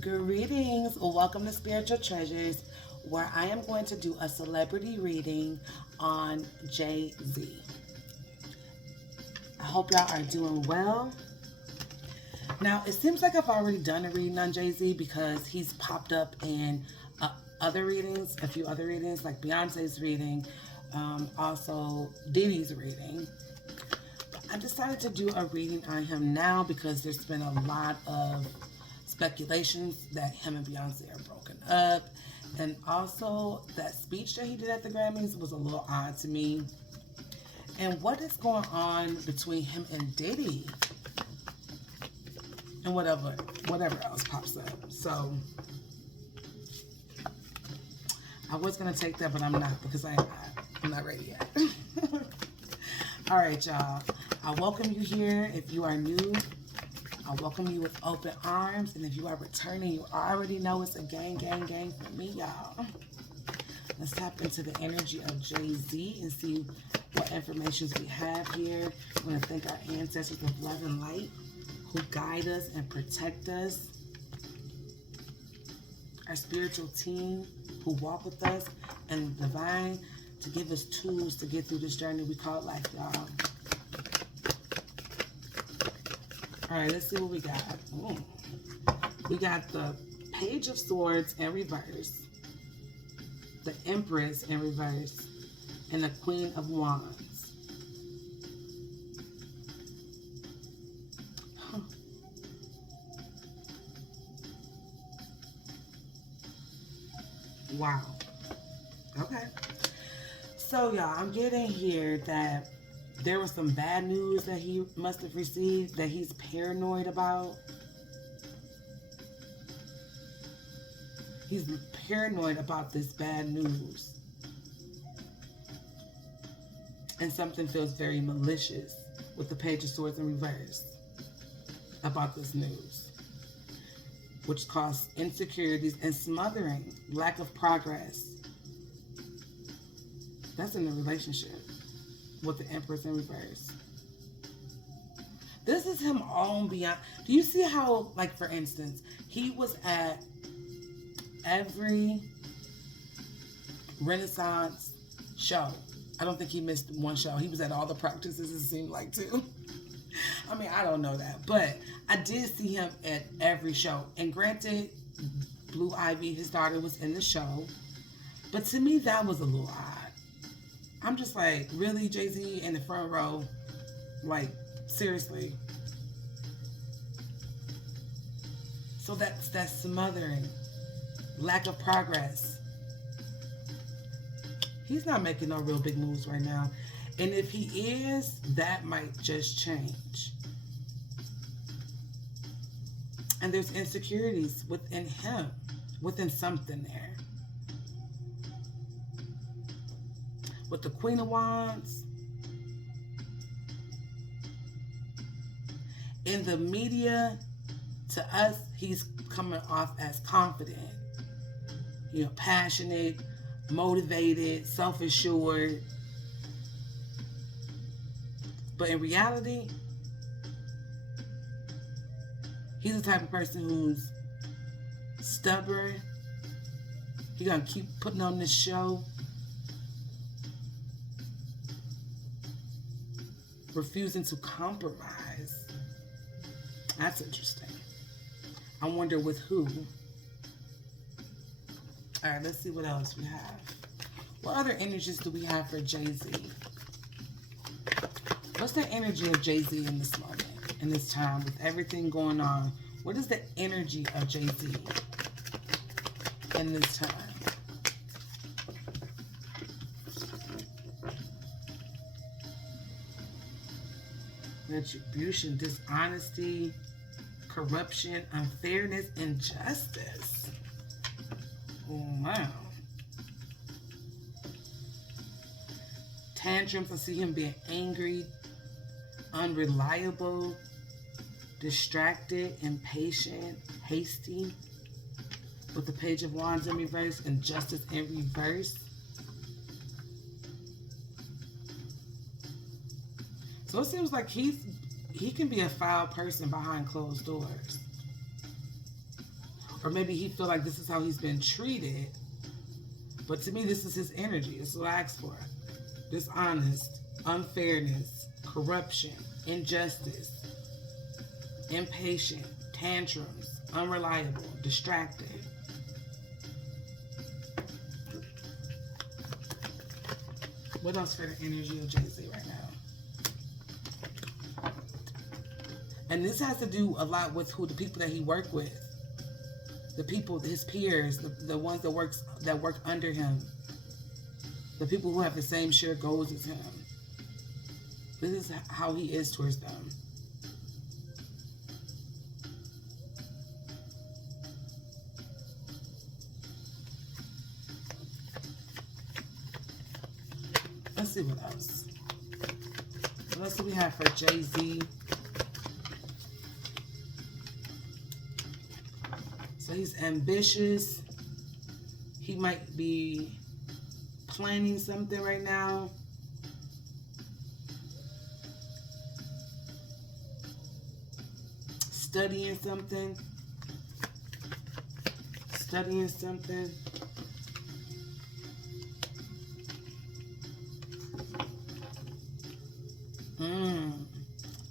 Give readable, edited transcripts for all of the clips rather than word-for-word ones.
Greetings, welcome to Spiritual Treasures, where I am going to do a celebrity reading on Jay-Z. I hope y'all are doing well. Now, it seems like I've already done a reading on Jay-Z because he's popped up in other readings, a few other readings, like Beyonce's reading, also Diddy's reading. I decided to do a reading on him now because there's been a lot of speculations that him and Beyonce are broken up. And also, that speech that he did at the Grammys was a little odd to me. And what is going on between him and Diddy? And whatever else pops up. So, I was going to take that, but I'm not because I'm not ready yet. All right, y'all. I welcome you here. If you are new, I welcome you with open arms. And if you are returning, you already know it's a gang for me, y'all. Let's tap into the energy of Jay-Z and see what informations we have here. I want to thank our ancestors of love and light who guide us and protect us. Our spiritual team who walk with us, and the divine to give us tools to get through this journey we call life, y'all. All right, let's see what we got. Ooh. We got the Page of Swords in reverse, the Empress in reverse, and the Queen of Wands. Huh. Wow. Okay. So, y'all, I'm getting here that there was some bad news that he must have received that he's paranoid about. He's paranoid about this bad news. And something feels very malicious with the Page of Swords in reverse about this news, which caused insecurities and smothering, lack of progress. That's in the relationship with the Empress in reverse. This is him on beyond. Do you see how, like, for instance, he was at every Renaissance show. I don't think he missed one show. He was at all the practices, it seemed like, too. I mean, I don't know that. But I did see him at every show. And granted, Blue Ivy, his daughter, was in the show. But to me, that was a little odd. I'm just like, really, Jay-Z in the front row? Like, seriously? So that's smothering, lack of progress. He's not making no real big moves right now. And if he is, that might just change. And there's insecurities within him, within something there. With the Queen of Wands, in the media, to us, he's coming off as confident, passionate, motivated, self-assured. But in reality, he's the type of person who's stubborn. He's gonna keep putting on this show, refusing to compromise. That's interesting. I wonder with who. All right, let's see what else we have. What other energies do we have for Jay-Z? What's the energy of Jay-Z in this moment, in this time, with everything going on? What is the energy of Jay-Z in this time? Retribution, dishonesty, corruption, unfairness, injustice. Oh, wow. Tantrums, I see him being angry, unreliable, distracted, impatient, hasty. With the Page of Wands in reverse and Justice in reverse. So it seems like he can be a foul person behind closed doors. Or maybe he feel like this is how he's been treated. But to me, this is his energy. This is what I asked for. Dishonest, unfairness, corruption, injustice, impatient, tantrums, unreliable, distracted. What else for the energy of Jay-Z right now? And this has to do a lot with the people that he worked with. The people, his peers, the ones that work under him. The people who have the same shared goals as him. This is how he is towards them. Let's see what else. What else do we have for Jay-Z? So he's ambitious. He might be planning something right now. Studying something.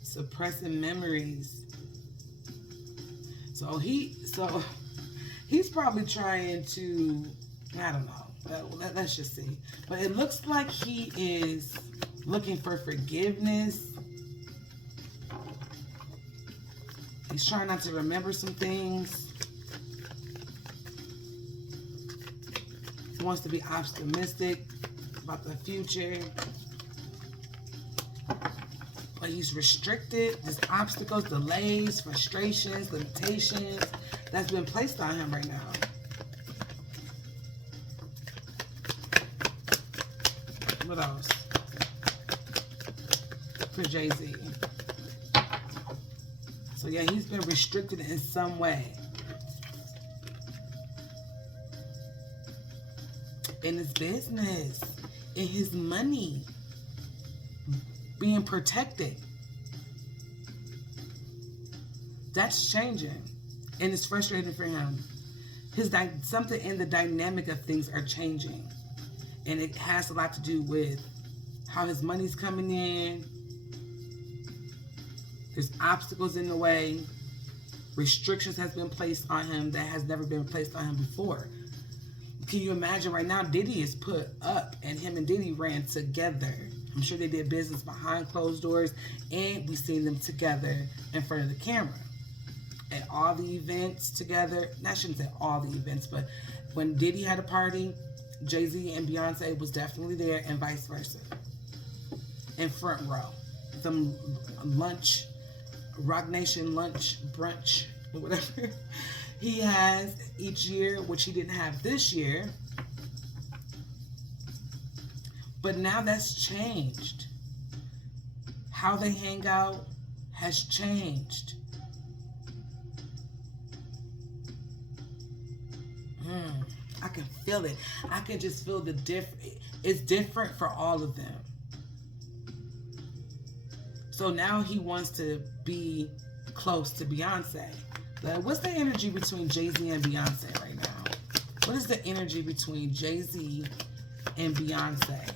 Suppressing memories. So he's probably trying to, I don't know. Let's just see. But it looks like he is looking for forgiveness. He's trying not to remember some things. He wants to be optimistic about the future. But he's restricted. There's obstacles, delays, frustrations, limitations that's been placed on him right now. What else? For Jay-Z. So yeah, he's been restricted in some way. In his business, in his money, being protected. That's changing. And it's frustrating for him. Something in the dynamic of things are changing. And it has a lot to do with how his money's coming in. There's obstacles in the way. Restrictions has been placed on him that has never been placed on him before. Can you imagine right now, Diddy is put up and him and Diddy ran together. I'm sure they did business behind closed doors, and we seen them together in front of the camera. At all the events together, I shouldn't say all the events, but when Diddy had a party, Jay-Z and Beyonce was definitely there, and vice versa. In front row. Some lunch, Rock Nation lunch, brunch, or whatever he has each year, which he didn't have this year. But now that's changed. How they hang out has changed. I can feel it. I can just feel the different. It's different for all of them. So now he wants to be close to Beyonce. Like, what's the energy between Jay-Z and Beyonce right now? What is the energy between Jay-Z and Beyonce?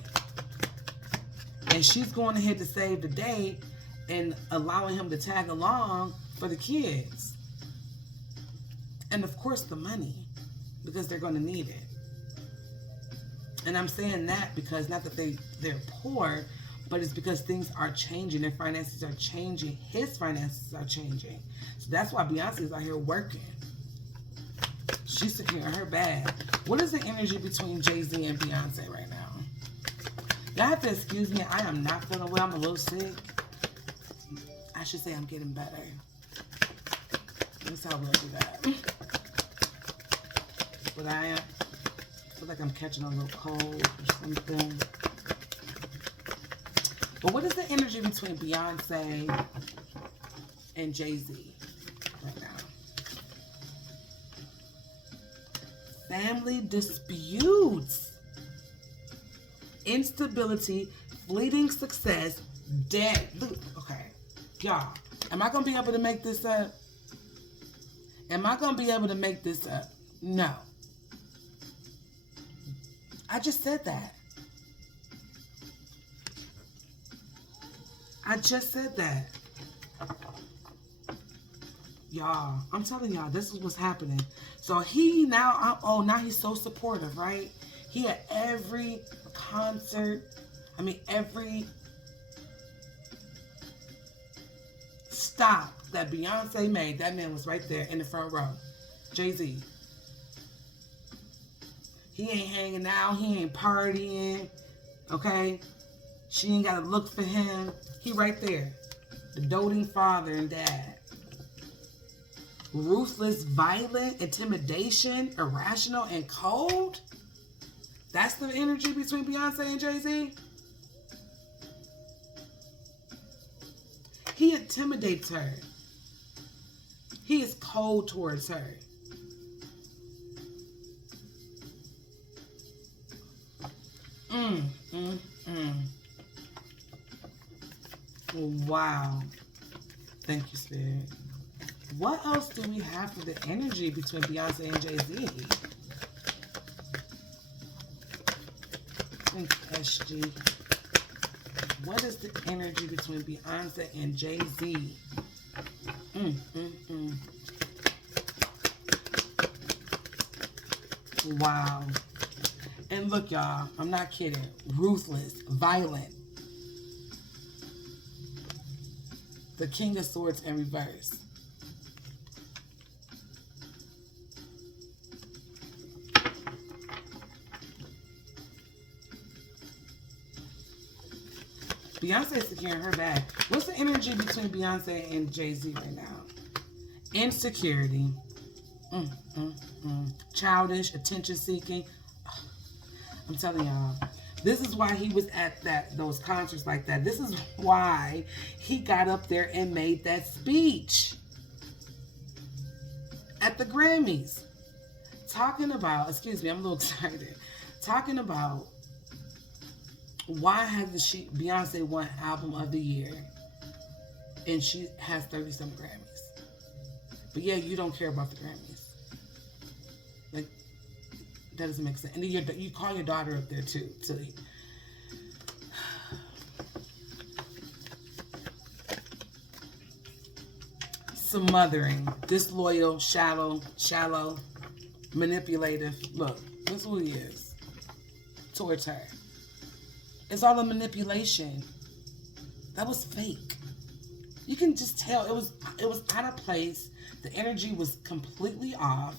And she's going ahead to save the day and allowing him to tag along for the kids. And of course the money, because they're going to need it. And I'm saying that because not that they're poor, but it's because things are changing. Their finances are changing. His finances are changing. So that's why Beyonce's out here working. She's securing her bag. What is the energy between Jay-Z and Beyonce right now? Y'all have to excuse me. I am not feeling well. I'm a little sick. I should say I'm getting better. That's how we'll do that. But I feel like I'm catching a little cold or something. But what is the energy between Beyonce and Jay-Z right now? Family disputes, instability, fleeting success, debt. Okay, y'all, am I going to be able to make this up? Am I going to be able to make this up? No. I just said that. I just said that. Y'all, I'm telling y'all, this is what's happening. So he now, now he's so supportive, right? He at every concert, every stop that Beyonce made, that man was right there in the front row. Jay-Z. He ain't hanging out. He ain't partying. Okay? She ain't got to look for him. He right there. The doting father and dad. Ruthless, violent, intimidation, irrational, and cold? That's the energy between Beyonce and Jay-Z? He intimidates her. He is cold towards her. Wow. Thank you, Spirit. What else do we have for the energy between Beyonce and Jay-Z? Thank you, SG. What is the energy between Beyonce and Jay-Z? Wow. And look, y'all, I'm not kidding. Ruthless, violent. The King of Swords in reverse. Beyonce is securing her bag. What's the energy between Beyonce and Jay-Z right now? Insecurity. Childish, attention-seeking. I'm telling y'all. This is why he was at those concerts like that. This is why he got up there and made that speech at the Grammys. Talking about, excuse me, I'm a little excited. Talking about why hasn't Beyonce won Album of the Year and she has 30-some Grammys. But yeah, you don't care about the Grammys. Like, that doesn't make sense. And then you call your daughter up there too. Smothering, disloyal, shallow, manipulative. Look, that's who he is towards her. It's all a manipulation. That was fake. You can just tell it was out of place. The energy was completely off.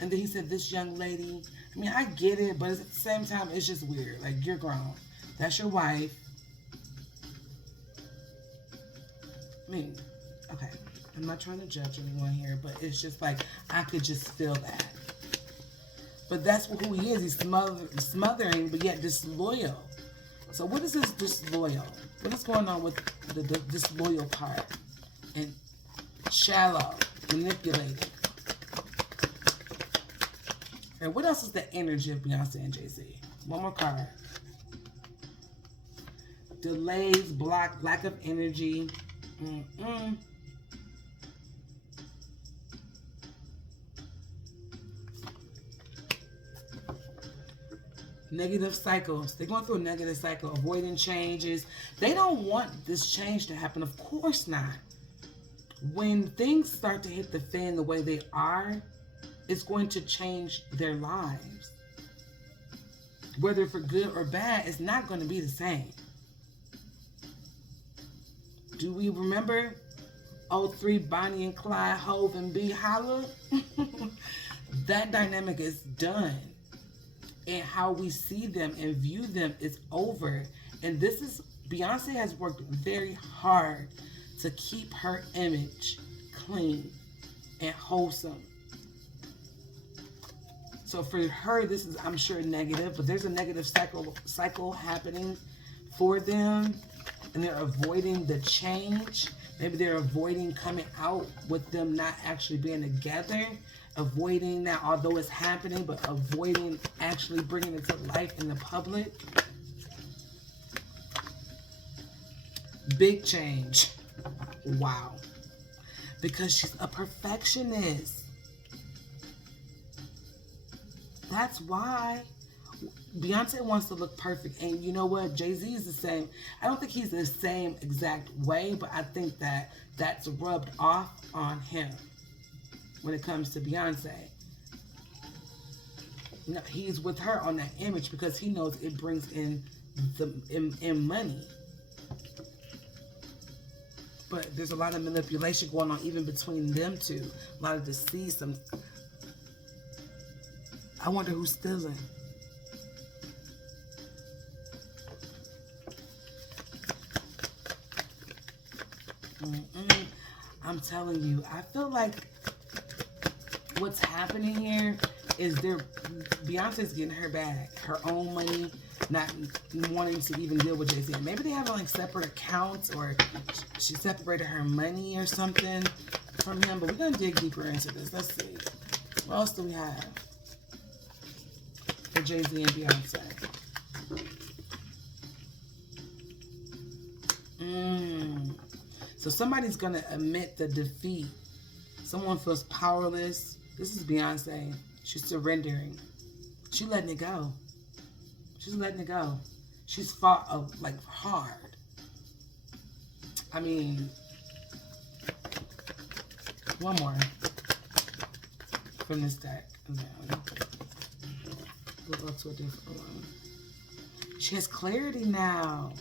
And then he said, this young lady. I mean, I get it, but at the same time, it's just weird. Like, you're grown. That's your wife. I mean, okay. I'm not trying to judge anyone here, but it's just like, I could just feel that. But that's who he is. He's smothering, but yet disloyal. So what is this disloyal? What is going on with the disloyal part? And shallow, manipulating. And what else is the energy of Beyonce and Jay-Z? One more card. Delays, lack of energy. Negative cycles. They're going through a negative cycle, avoiding changes. They don't want this change to happen. Of course not. When things start to hit the fan the way they are, it's going to change their lives. Whether for good or bad, it's not going to be the same. Do we remember 03 Bonnie and Clyde, Hove and B Holla? That dynamic is done. And how we see them and view them is over. And this is, Beyonce has worked very hard to keep her image clean and wholesome. So for her, this is, I'm sure, negative, but there's a negative cycle happening for them, and they're avoiding the change. Maybe they're avoiding coming out with them not actually being together, avoiding that, although it's happening, but avoiding actually bringing it to life in the public. Big change. Wow. because she's a perfectionist. That's why Beyonce wants to look perfect. And you know what? Jay-Z is the same. I don't think he's the same exact way, but I think that that's rubbed off on him when it comes to Beyonce. No, he's with her on that image because he knows it brings in money. But there's a lot of manipulation going on even between them two. A lot of deceit. I wonder who's stealing. I'm telling you, I feel like what's happening here is Beyonce's getting her bag, her own money, not wanting to even deal with Jay-Z. Maybe they have like separate accounts, or she separated her money or something from him. But we're gonna dig deeper into this. Let's see. What else do we have for Jay-Z and Beyonce? So somebody's gonna admit the defeat. Someone feels powerless. This is Beyonce. She's surrendering. She's letting it go. She's letting it go. She's fought like hard. I mean, one more from this deck. We'll go to a different one. She has clarity now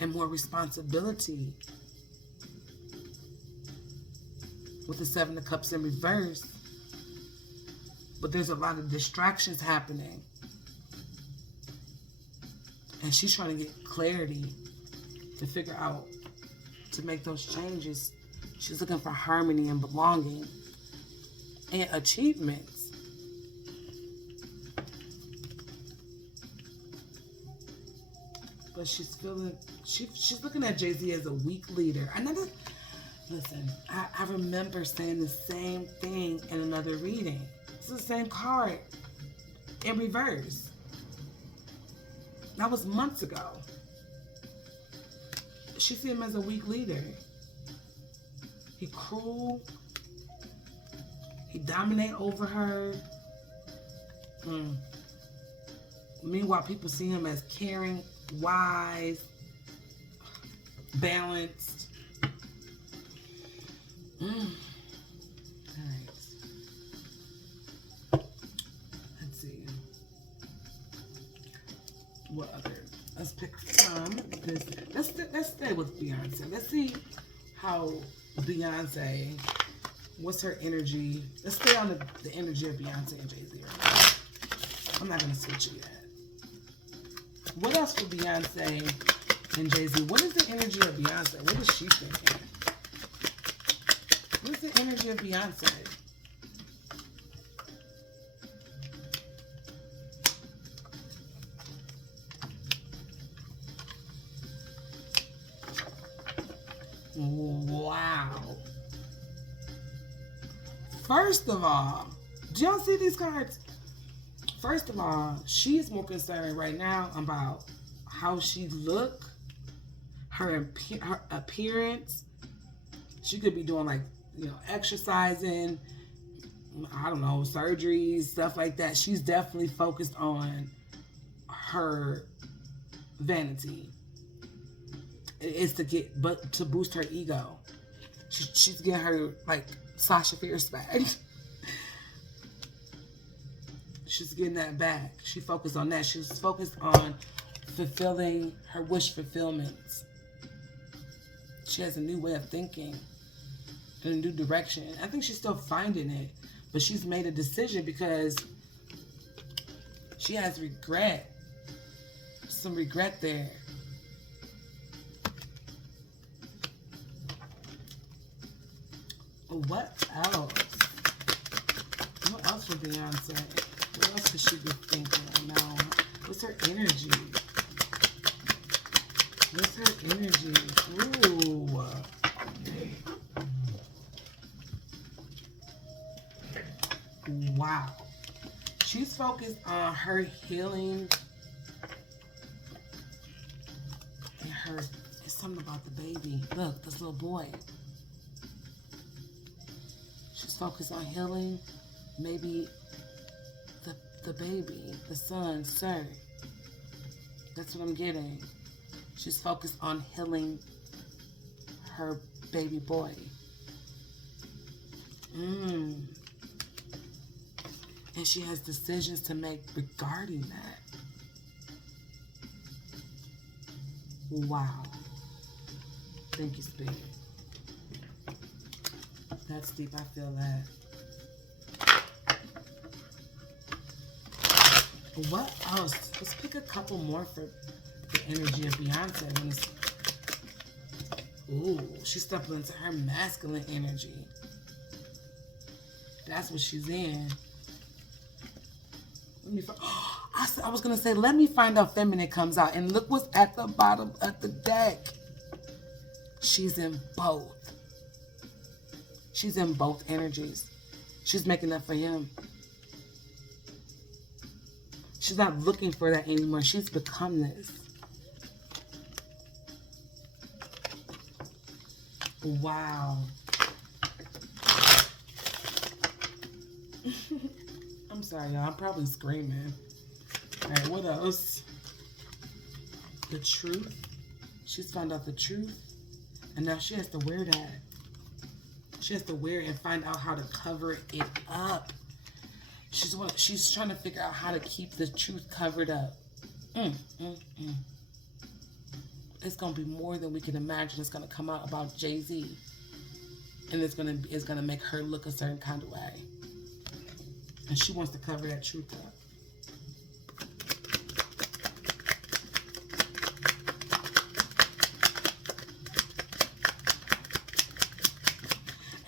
and more responsibility. With the Seven of Cups in reverse. But there's a lot of distractions happening. And she's trying to get clarity to figure out, to make those changes. She's looking for harmony and belonging and achievements. But she's feeling, she's looking at Jay-Z as a weak leader. Listen, I remember saying the same thing in another reading. It's the same card in reverse. That was months ago. She see him as a weak leader. He cruel. He dominate over her. Meanwhile, people see him as caring, wise, balanced. All right. Let's see. What other? Let's pick from this. Let's stay with Beyonce. Let's see how Beyonce. What's her energy? Let's stay on the energy of Beyonce and Jay-Z right now. I'm not gonna switch it yet. What else for Beyonce and Jay-Z? What is the energy of Beyonce? What is she thinking? What's the energy of Beyonce? Wow. First of all, do y'all see these cards? First of all, she's more concerned right now about how she look, her appearance. She could be doing like, exercising, I don't know, surgeries, stuff like that. She's definitely focused on her vanity. It's to boost her ego. She's getting her like Sasha Fierce back. She's getting that back. She focused on that. She's focused on fulfilling her wish fulfillments. She has a new way of thinking. In a new direction. I think she's still finding it, but she's made a decision because she has regret. Some regret there. What else? What else for Beyonce? What else could she be thinking now? What's her energy? What's her energy? Ooh. Wow. She's focused on her healing and it's something about the baby. Look, this little boy. focused on healing. Maybe the baby, the son, sir. That's what I'm getting. She's focused on healing her baby boy. And she has decisions to make regarding that. Wow. Thank you, Spirit. That's deep. I feel that. What else? Let's pick a couple more for the energy of Beyonce. Ooh, she's stepping into her masculine energy. That's what she's in. Let me I was going to say, let me find out feminine comes out. And look what's at the bottom of the deck. She's in both. She's in both energies. She's making up for him. She's not looking for that anymore. She's become this. Wow. I'm sorry, y'all. I'm probably screaming. All right, what else? The truth. She's found out the truth. And now she has to wear that. She has to wear it and find out how to cover it up. She's trying to figure out how to keep the truth covered up. It's gonna be more than we can imagine. It's gonna come out about Jay-Z, and it's gonna make her look a certain kind of way. And she wants to cover that truth up.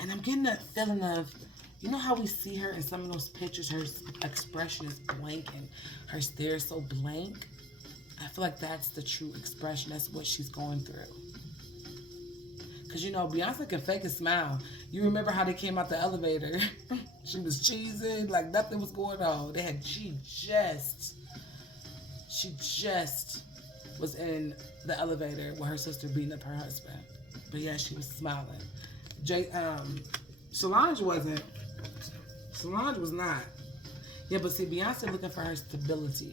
And I'm getting that feeling of, you know how we see her in some of those pictures, her expression is blank and her stare is so blank? I feel like that's the true expression. That's what she's going through. Because, you know, Beyonce can fake a smile. You remember how they came out the elevator? She was cheesing, like nothing was going on. She just was in the elevator with her sister beating up her husband. But yeah, she was smiling. Solange wasn't. Solange was not. Yeah, but see, Beyonce looking for her stability.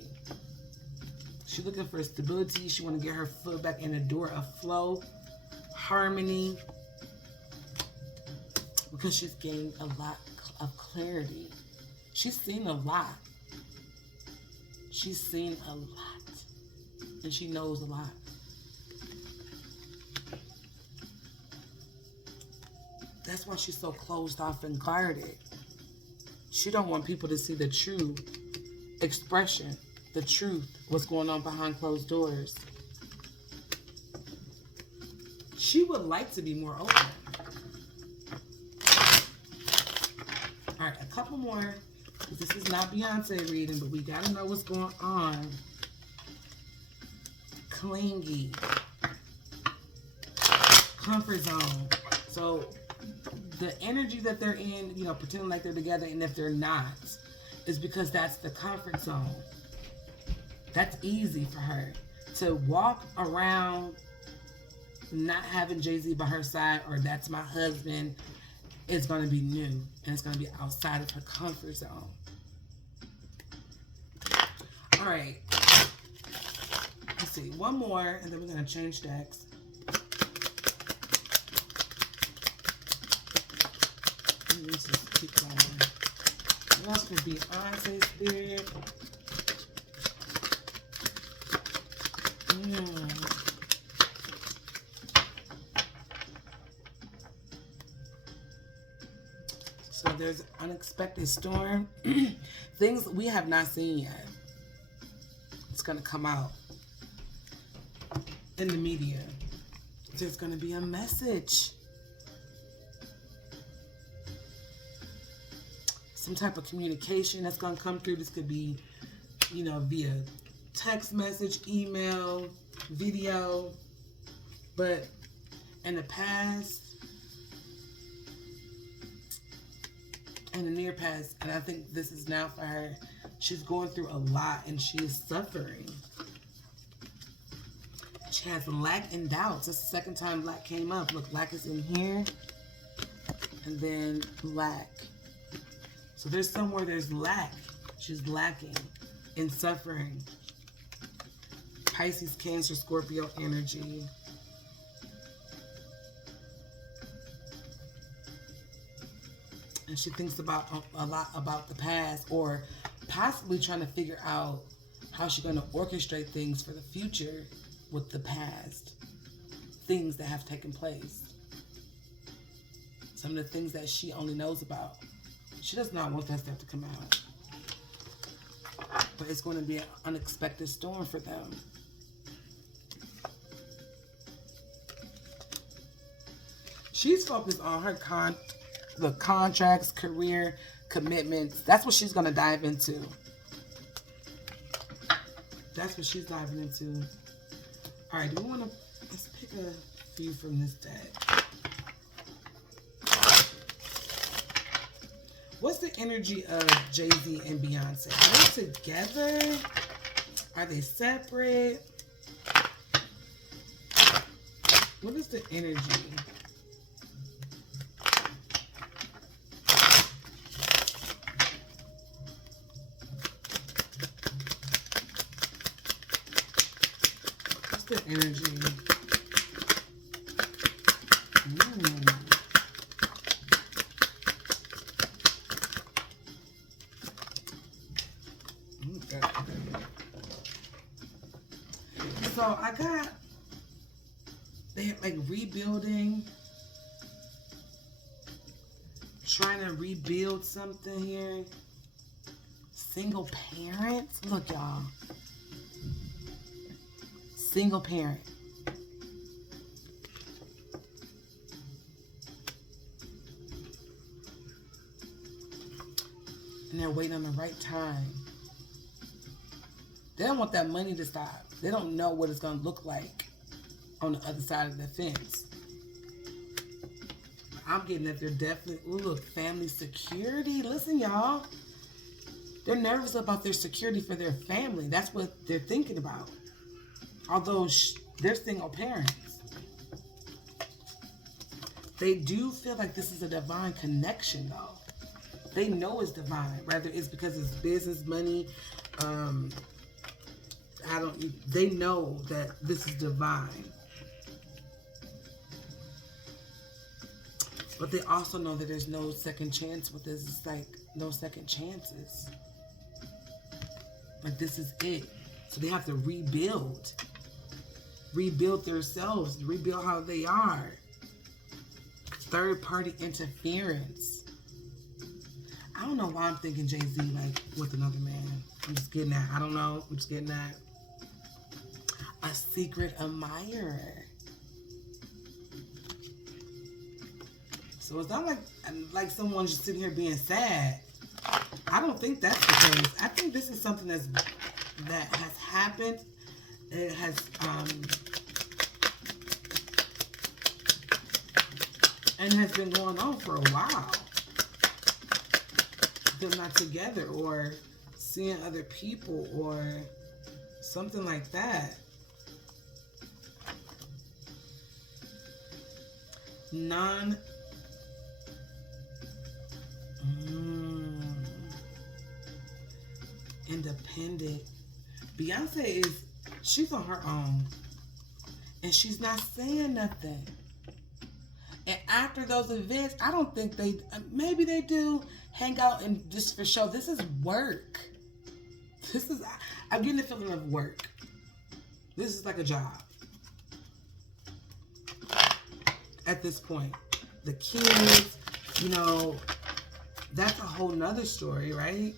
She's looking for stability. She want to get her foot back in the door of flow, harmony, because she's gained a lot of clarity. She's seen a lot. She's seen a lot. And she knows a lot. That's why she's so closed off and guarded. She don't want people to see the true expression, the truth, what's going on behind closed doors. She would like to be more open. All right, a couple more. This is not Beyonce reading, but we got to know what's going on. Clingy. Comfort zone. So the energy that they're in, you know, pretending like they're together, and if they're not, is because that's the comfort zone. That's easy for her to walk around not having Jay-Z by her side, or that's my husband. It's going to be new, and it's going to be outside of her comfort zone. All right. Let's see. One more, and then we're going to change decks. Let's just keep going. What else could be Beyonce spirit? So there's unexpected storm. Things we have not seen yet. It's going to come out in the media. There's going to be a message. Some type of communication that's going to come through. This could be, you know, via text message, email, video. But in the past, in the near past, and I think this is now for her, she's going through a lot and she is suffering. She has lack and doubts. That's the second time lack came up. Look, lack is in here. And then lack. So there's somewhere there's lack. She's lacking and suffering. Pisces, Cancer, Scorpio energy. And she thinks about a lot about the past, or possibly trying to figure out how she's going to orchestrate things for the future with the past. Things that have taken place. Some of the things that she only knows about. She does not want that stuff to come out. But it's going to be an unexpected storm for them. She's focused on her the contracts, career, commitments. That's what she's going to dive into. That's what she's diving into. All right, do we want to... Let's pick a few from this deck. What's the energy of Jay-Z and Beyonce? Are they together? Are they separate? What is the energy? What's the energy? So I got, they're like rebuilding, trying to rebuild something here. Single parents, look y'all. Single parent. And they're waiting on the right time. They don't want that money to stop. They don't know what it's going to look like on the other side of the fence. I'm getting that they're definitely, ooh, look, family security. Listen, y'all. They're nervous about their security for their family. That's what they're thinking about. Although they're single parents. They do feel like this is a divine connection, though. They know it's divine. Whether it's because it's business, money, they know that this is divine. But they also know that there's no second chance with this. It's like no second chances. Like this is it. So they have to rebuild. Rebuild themselves. Rebuild how they are. Third party interference. I don't know why I'm thinking Jay-Z like with another man. I'm just getting that. I don't know. I'm just getting that. A secret admirer. So it's not like someone's just sitting here being sad. I don't think that's the case. I think this is something that has happened. It has and has been going on for a while. They're not together or seeing other people or something like that. Independent. Beyonce she's on her own. And she's not saying nothing. And after those events, I don't think maybe they do hang out and just for show. This is work. I'm getting the feeling of work. This is like a job. At this point, the kids, that's a whole nother story, right?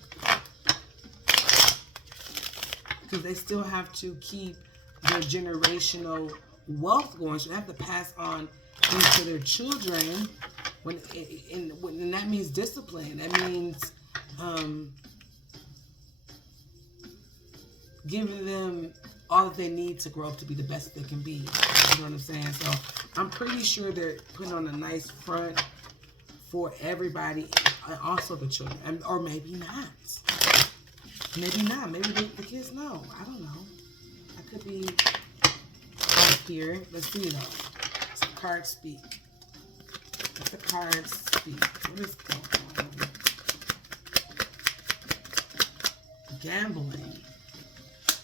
Because they still have to keep their generational wealth going. So they have to pass on things to their children. And that means discipline. That means giving them all that they need to grow up to be the best they can be. You know what I'm saying? So I'm pretty sure they're putting on a nice front for everybody, and also the children. Or maybe not. Maybe not. Maybe the kids know. I don't know. I could be out here. Let's see though. Some cards speak. Let the cards speak. What is going on? Gambling.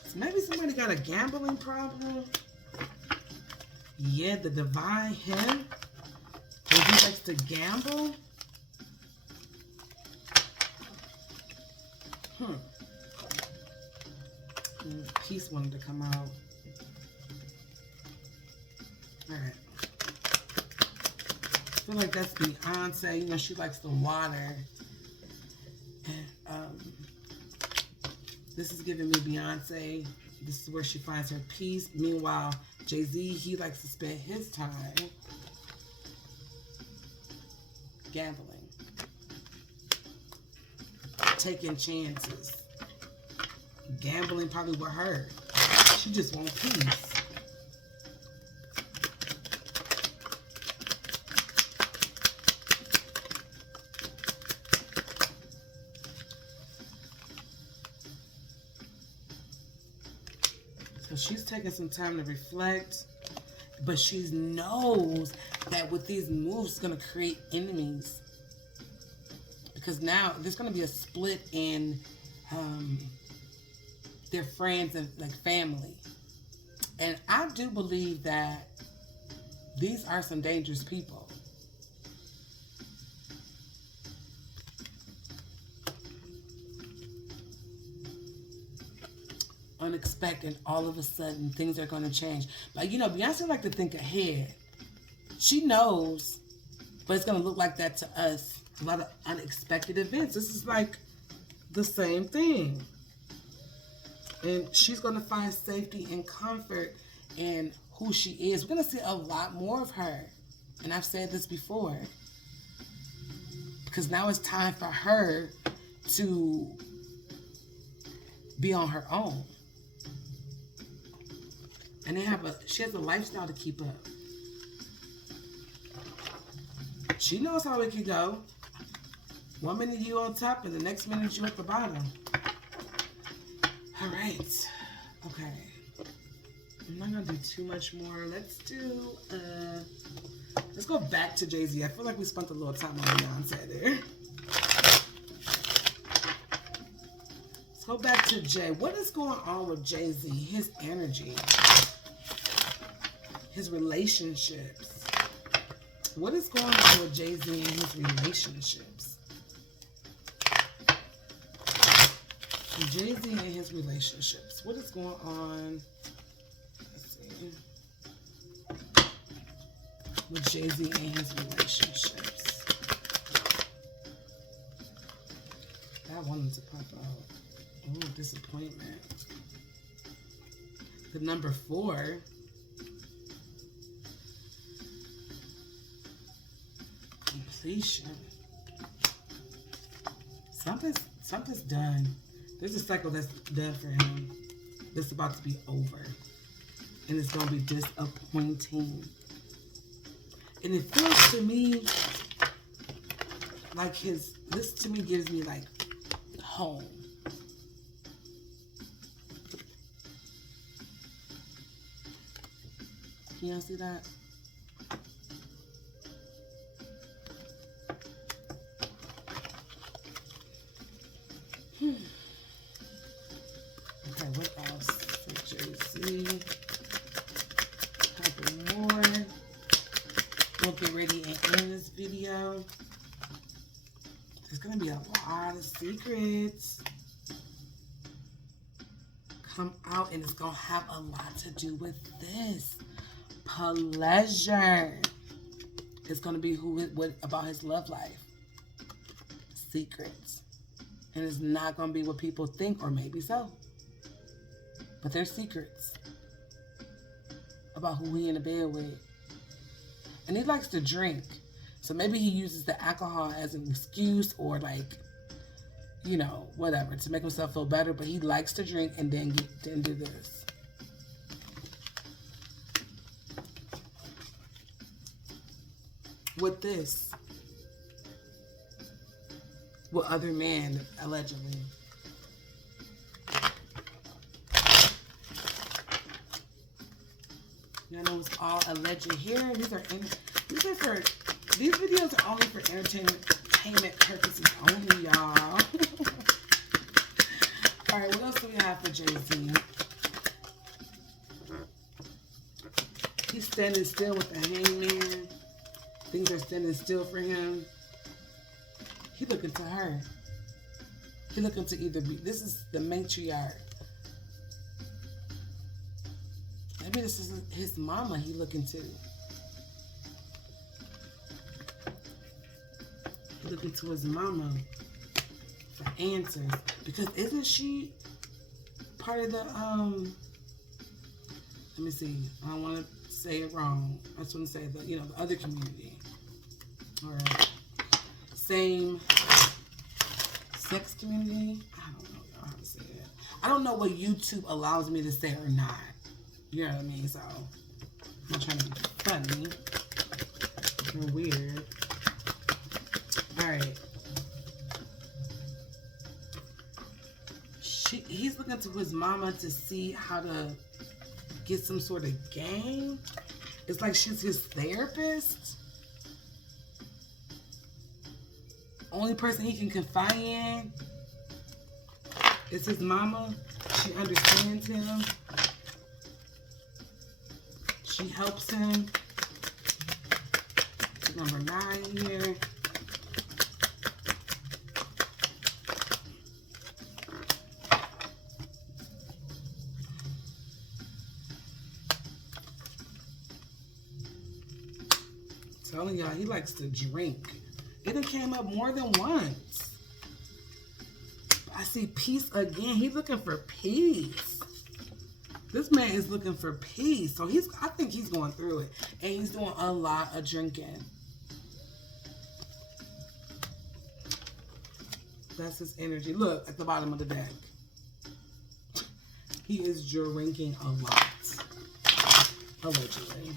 So maybe somebody got a gambling problem. Yeah, the divine him. Or he likes to gamble. Peace wanted to come out. Alright. I feel like that's Beyonce. You know, she likes the water. And, this is giving me Beyonce. This is where she finds her peace. Meanwhile, Jay-Z, he likes to spend his time gambling. Taking chances. Gambling probably with her. She just wants peace. So she's taking some time to reflect, but she knows that with these moves, it's going to create enemies. Because now there's going to be a split in their friends and like family. And I do believe that these are some dangerous people. Unexpected, all of a sudden things are going to change. But you know, Beyonce like to think ahead. She knows, but it's going to look like that to us. A lot of unexpected events. This is like the same thing. And she's going to find safety and comfort in who she is. We're going to see a lot more of her. And I've said this before. Because now it's time for her to be on her own. And she has a lifestyle to keep up. She knows how it can go. 1 minute you on top and the next minute you at the bottom. All right. Okay. I'm not going to do too much more. Let's go back to Jay-Z. I feel like we spent a little time on Beyonce there. Let's go back to Jay. What is going on with Jay-Z? His energy. His relationships. What is going on with Jay-Z and his relationships? Jay-Z and his relationships. What is going on? Let's see. With Jay-Z and his relationships. I wanted to pop out. Oh, disappointment. The number 4. Completion. Something's done. There's a cycle that's done for him. It's about to be over. And it's going to be disappointing. And it feels to me like this to me gives me like home. Can y'all see that? Okay, what else for Jay-Z? Couple more. We'll get ready and end this video. There's gonna be a lot of secrets come out, and it's gonna have a lot to do with this pleasure. It's gonna be what about his love life. Secrets. And it's not going to be what people think, or maybe so. But there's secrets about who he in the bed with. And he likes to drink. So maybe he uses the alcohol as an excuse, or like, you know, whatever, to make himself feel better. But he likes to drink and then do this. With this. With other men, allegedly. You know, it's all alleged here. These are for These videos are only for entertainment purposes only, y'all. Alright, what else do we have for Jay-Z? He's standing still with the hangman. Things are standing still for him. He looking to her. He looking to either be... This is the matriarch. Maybe this is his mama he looking to. He looking to his mama for answers. Because isn't she part of the... Let me see. I don't want to say it wrong. I just want to say the, you know, the other community. Or same sex community. I don't know how to say it. I don't know what YouTube allows me to say or not. You know what I mean? So I'm not trying to be funny or weird. Alright. He's looking to his mama to see how to get some sort of game. It's like she's his therapist. Only person he can confide in is his mama. She understands him. She helps him. Number 9 here. Telling y'all, he likes to drink. It done came up more than once. I see peace again. He's looking for peace. This man is looking for peace. So I think he's going through it. And he's doing a lot of drinking. That's his energy. Look at the bottom of the deck. He is drinking a lot. Allegedly.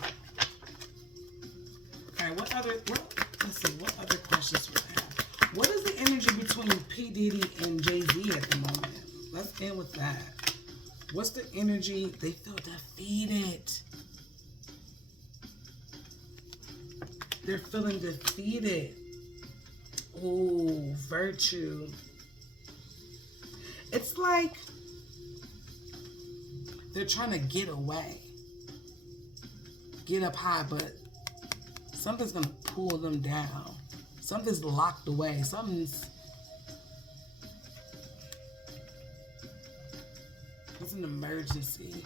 Alright, let's see, what other questions we have? What is the energy between P. Diddy and Jay-Z at the moment? Let's end with that. What's the energy? They feel defeated. They're feeling defeated. Ooh, virtue. It's like they're trying to get away. Get up high, but something's going to pull them down. Something's locked away. It's an emergency.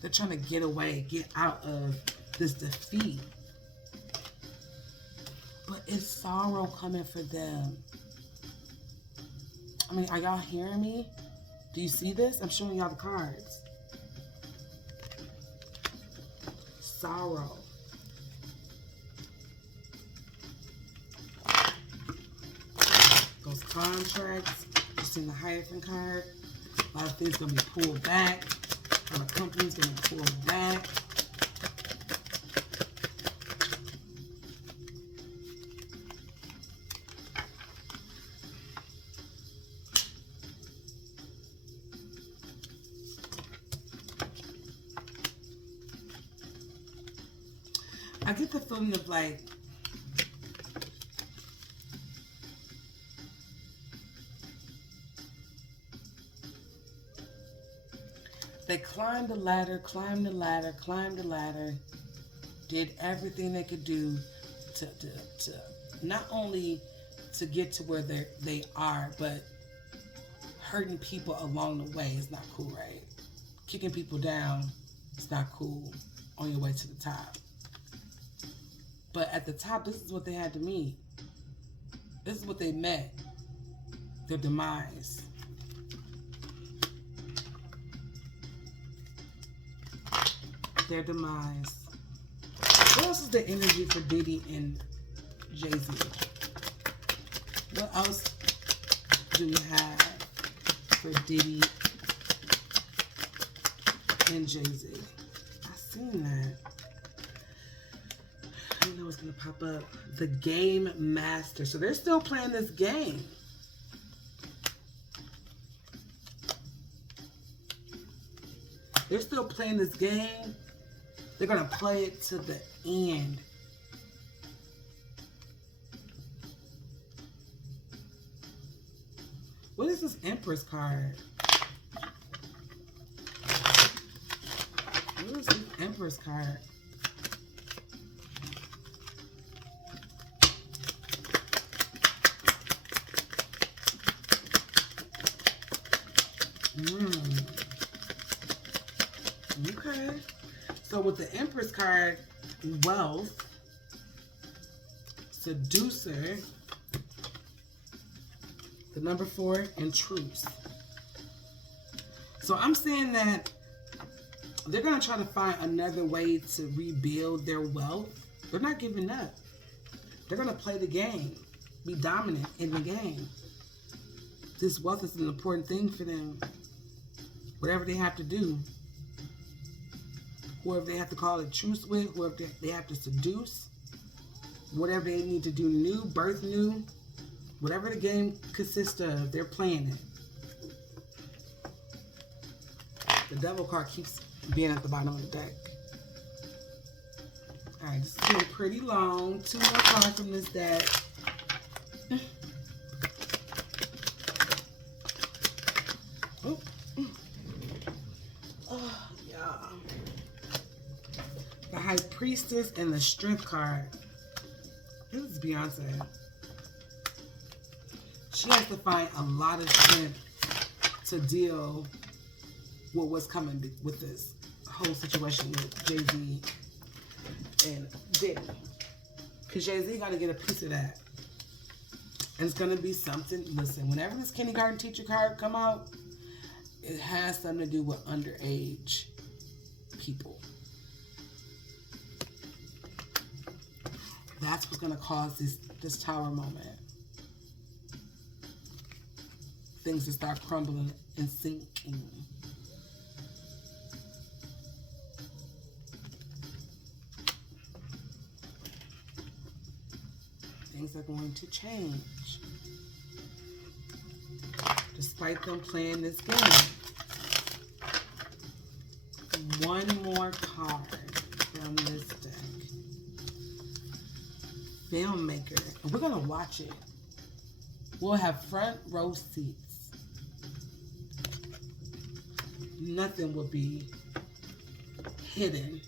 They're trying to get away, get out of this defeat. But it's sorrow coming for them. I mean, are y'all hearing me? Do you see this? I'm showing y'all the cards. Sorrow. Those contracts. You seen the Hierophant card. A lot of things going to be pulled back. A lot of companies going to be pulled back. I get the feeling of like, they climbed the ladder, did everything they could do to not only to get to where they are, but hurting people along the way is not cool, right? Kicking people down is not cool on your way to the top. But at the top, this is what they had to meet. This is what they met. Their demise. Their demise. What else is the energy for Diddy and Jay-Z? What else do we have for Diddy and Jay-Z? I seen that. I know it's going to pop up. The Game Master. So they're still playing this game. They're still playing this game. They're going to play it to the end. What is this Empress card? What is this Empress card? Okay. So with the Empress card, wealth, seducer, the number 4, and truce. So I'm saying that they're going to try to find another way to rebuild their wealth. They're not giving up. They're going to play the game, be dominant in the game. This wealth is an important thing for them. Whatever they have to do, whoever they have to call a truce with, whoever they have to seduce, whatever they need to do new, birth new, whatever the game consists of, they're playing it. The Devil card keeps being at the bottom of the deck. Alright, this is getting pretty long. 2 more cards from this deck. The High Priestess and the Strength card. This is Beyonce. She has to find a lot of strength to deal with what's coming with this whole situation with Jay-Z and Diddy. Because Jay-Z got to get a piece of that. And it's going to be something. Listen, whenever this kindergarten teacher card come out, it has something to do with underage people. That's what's going to cause this tower moment. Things to start crumbling and sinking. Things are going to change. Despite them playing this game. One more card from this deck. Filmmaker. And we're going to watch it. We'll have front row seats. Nothing will be hidden.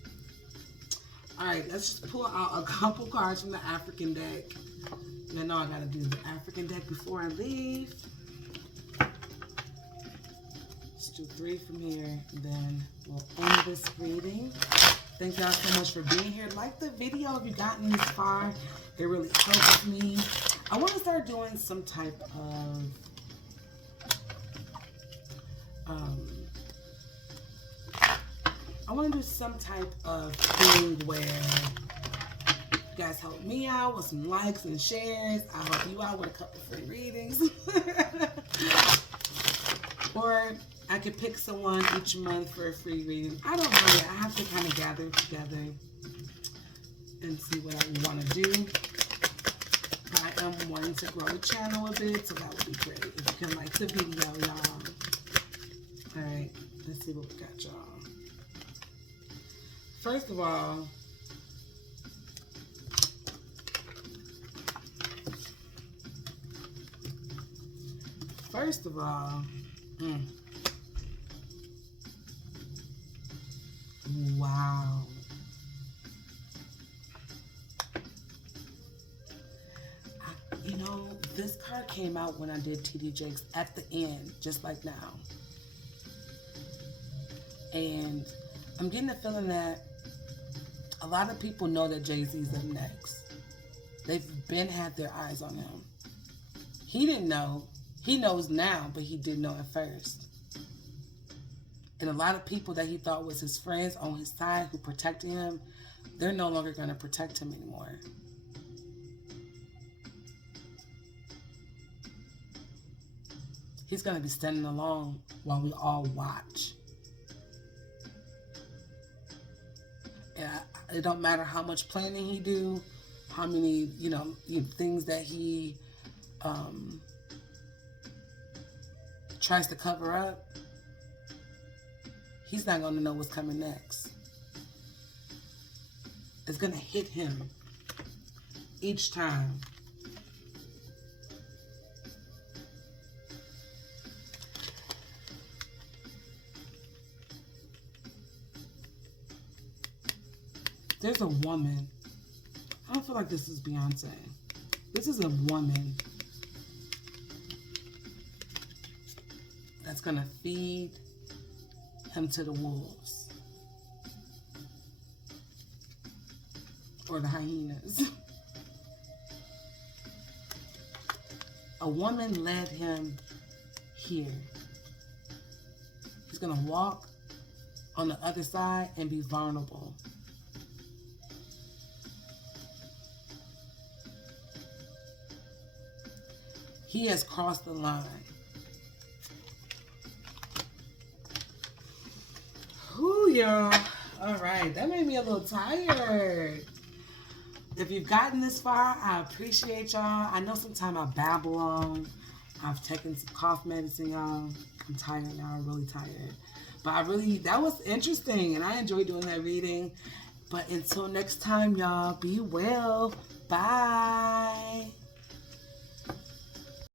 Alright, let's just pull out a couple cards from the African deck. You know I gotta do the African deck before I leave. Let's do 3 from here, and then we'll end this reading. Thank y'all so much for being here. Like the video if you've gotten this far. It really helps me. I want to start doing some type of I want to do some type of thing where you guys help me out with some likes and shares. I'll help you out with a couple free readings. Or I could pick someone each month for a free reading. I don't know yet. I have to kind of gather together and see what I want to do. I am wanting to grow the channel a bit, so that would be great if you can like the video, y'all. Alright, let's see what we got, y'all. First of all, wow. You know, this card came out when I did TD Jakes at the end, just like now. And I'm getting the feeling that a lot of people know that Jay-Z's up next. They've been had their eyes on him. He didn't know. He knows now, but he didn't know at first. And a lot of people that he thought was his friends on his side who protected him, they're no longer going to protect him anymore. He's going to be standing alone while we all watch. And it don't matter how much planning he do, how many, things that he tries to cover up. He's not going to know what's coming next. It's going to hit him each time. There's a woman. I don't feel like this is Beyonce. This is a woman that's gonna feed him to the wolves. Or the hyenas. A woman led him here. He's gonna walk on the other side and be vulnerable. He has crossed the line. Whew, y'all. All right, that made me a little tired. If you've gotten this far, I appreciate y'all. I know sometimes I babble on. I've taken some cough medicine, y'all. I'm tired now. I'm really tired. But that was interesting, and I enjoyed doing that reading. But until next time, y'all, be well. Bye.